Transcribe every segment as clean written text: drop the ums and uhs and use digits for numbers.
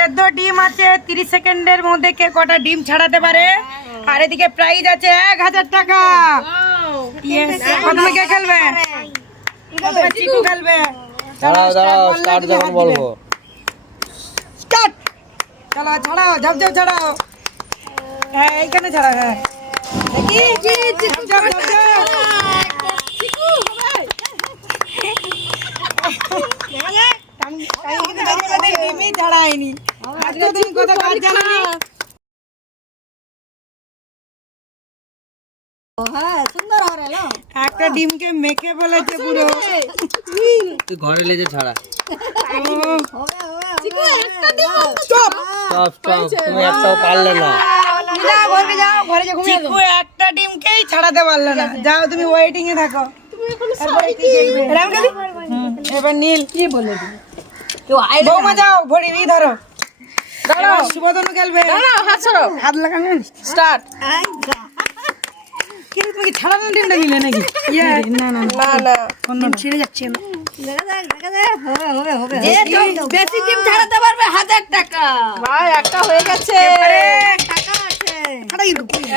সেদ্ধ ডিম আছে, 30 সেকেন্ডের মধ্যে কে কটা ডিম ছাড়াতে পারে। আর এদিকে প্রাইজ আছে 1000 টাকা। প্রথমে কে খেলবে? প্রথমে চিকু খেলবে। দাঁড়াও স্টার্ট যখন বলবো স্টার্ট। চলো ছাড়াও, ঝপ ঝপ ছাড়াও। হ্যাঁ এইখানে ছাড়াও। হ্যাঁ দেখি ঝপ ঝপ ঝপ ঝপ। ডিমই ছাড়াইনি। আজকে তুমি কত কাজ জানো নি? একটা ডিমকে মেখে বলেছে পুরো। তুই ঘরে লেজে ছাড়া। স্টপ। তুমি একটাও পারলে না। চিকু একটা ডিমকেই ছাড়াতে পারলো না। যাও তুমি ওয়েটিং এ থাকো। এবার নীল কি বলে বৌমা যাও, ভরি ধরো। দাঁড়াও, শুভতনু খেলবে। হাত লাগানো স্টার্ট। কিন্তু তুমি ছাড়ানো ডিমটা নিলে নাকি? না না না না, অন্য ছেড়ে যাচ্ছে না। বেশি ডিম ছাড়াতে পারবে 1000 টাকা। ভাই একটা হয়ে গেছে, টাকা আছে।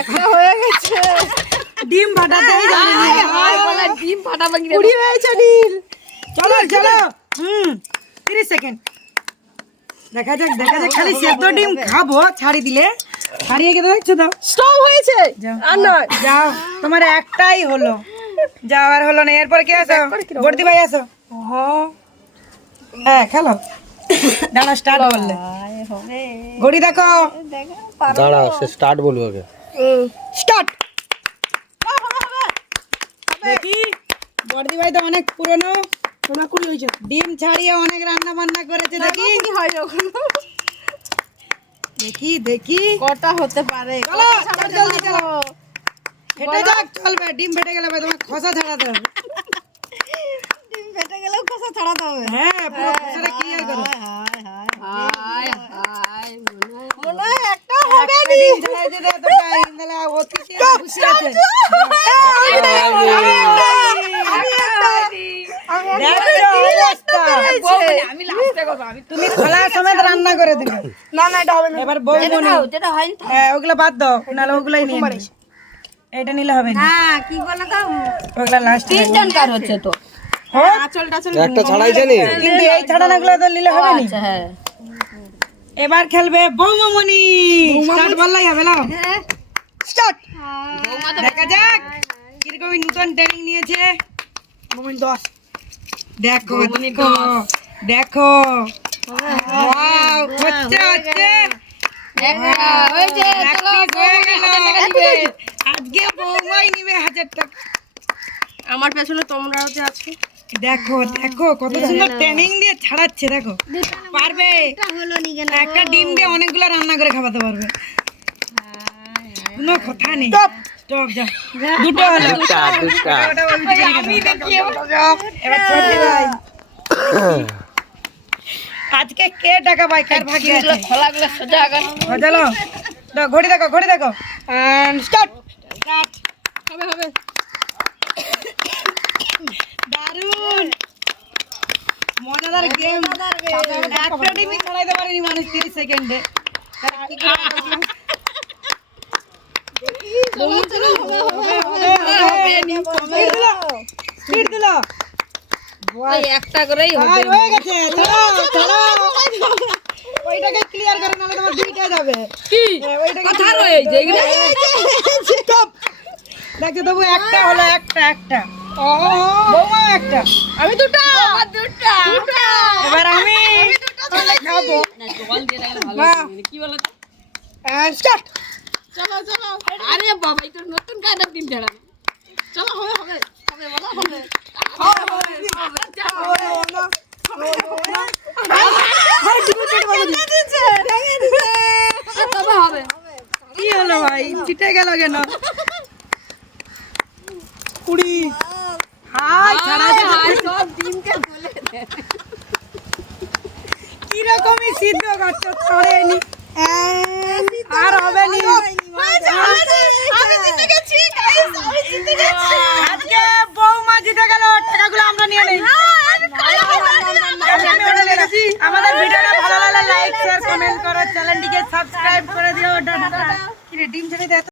একটা হয়ে গেছে। ডিম ফাটাতেই জানে না। ভাই বলে ডিম ফাটাবে কি? কুড়ি হয়েছে নীল। চলো চলো। 30 সেকেন্ড। দেখা যাক দেখা যাক। খালি সেদ্ধ ডিম খাবো ছাড়ি দিলে। ছাড়িয়ে গেলে দেখছো তো স্টপ হয়েছে। আর নয়, যাও, তোমার একটাই হলো। যাও, আর হলো না। এরপর কে আসো? বর্দি ভাই আসো। হ্যাঁ খেলো। দাঁড়া স্টার্ট বললে ঘড়ি দেখো। দাঁড়াও, সে স্টার্ট বলবো আগে। স্টার্ট। দেখি বর্দি ভাই তো অনেক পুরনো। তোমার কুড়ি হয়েছে। ডিম ছাড়িয়ে অনেক রান্না বান্না করেছে। দেখি কি হয় যখন? দেখি দেখি কটা হতে পারে? চলো জলদি চলো। ফেটে যাক চলবে। ডিম ফেটে গেলে তোমার খোসা ছাড়াতে হবে। ডিম ফেটে গেলেও কষা ছাড়াতে হবে। হ্যাঁ পুরো খোসাটা ক্লিয়ার করো। হায় হায়, মনে হয় একটা একটা ডিম ছাড়াই দিতে এত টাইম, তাহলে অতিথি খুশি আছে। আমি লাস্টে করব। আমি তুমি খোলা সমেত রান্না করে দিবে। না না, এটা হবে না। এবার বৌমনি। যেটা হয়নি তো। হ্যাঁ ওগুলা বাদ দাও, নাহলে ওগুলাই নিয়ে নিস। এটা নিলে হবে না, হ্যাঁ কি বলে তো ওগুলা লাস্ট। তিনজনকার হচ্ছে তো। আচল টাচল একটা ছাড়াইছে নি। কিন্তু এই ছাড়ানোগুলো তো নিলে হবে না। আচ্ছা হ্যাঁ। এবার খেলবে বৌমামনি। স্টার্ট বললাই হবে না? স্টার্ট। দেখা যাক কিরকম নতুন ট্রেনিং নিয়েছে। মোমিন 10। দেখো দেখো দেখো। ওয়াও, হচ্ছে হচ্ছে। Practice হয়ে গেল। আজকে বৌমাই নিবে 1000 টাকা। আমার পেছনে তোমরাও যে আছো। দেখো দেখো কত সুন্দর ট্রেনিং দিয়ে ছাড়াচ্ছে। দেখো পারবে। হলো নি কেন? একটা ডিম দিয়ে অনেকগুলো রান্না করে খাওয়াতে পারবে। কোনো কথা নেই। স্টপ যা। দুটো হলো। দুটা আমি দেখি এবার ছোটি ভাই। আজকে কে টাকা পায় কার ভাগ্যে আছে? খোলাগুলো সোজা আগে চলো ঘড়ি দেখো ঘড়ি দেখো। And start. হবে হবে। দারুন মজাদার গেম। একটা ডিমই ছাড়াইতে পারেনি মানুষ 30 সেকেন্ডে। স্পিড দিল। একটা করেই ভাই হয়ে গেছে। ছাড়াও ছাড়াও। ওইটাকে ক্লিয়ার করে, নাহলে তোমার দুইটা যাবে। কি ওইটাকে কথা রয়েছে এগুলো? স্টপ। দেখো তবু একটা হলো। একটা বৌমা একটা। আমি দুটো। আমার দুটো। এবার আমি তাহলে খাবো। জল দিয়ে রাখলে ভালো হবে। কি বলো? স্টার্ট। চলো চলো। আরে বাবা, এটা নতুন কায়দা ডিম ছাড়া। চলো হবে হবে হবে বলো হবে। তবে হবে। কি হলো ভাই, জিতে গেল কেন? 20। হাই ছাড়া সব ডিমকে তুলে দে। কিরকমই সিদ্ধ করছো ছড়েনি। আর হবে নি। আমি জিতে গেছি গাইস, আমি জিতে গেছি। আজকে বৌমা জিতে গেল। টাকাগুলো আমরা নিয়ে নেই। আমাদের ভিডিওটা ভালো লাগলে লাইক শেয়ার কমেন্ট করো, চ্যানেলটিকে সাবস্ক্রাইব করে দিও। কি রে ডিম ছেড়ে দে।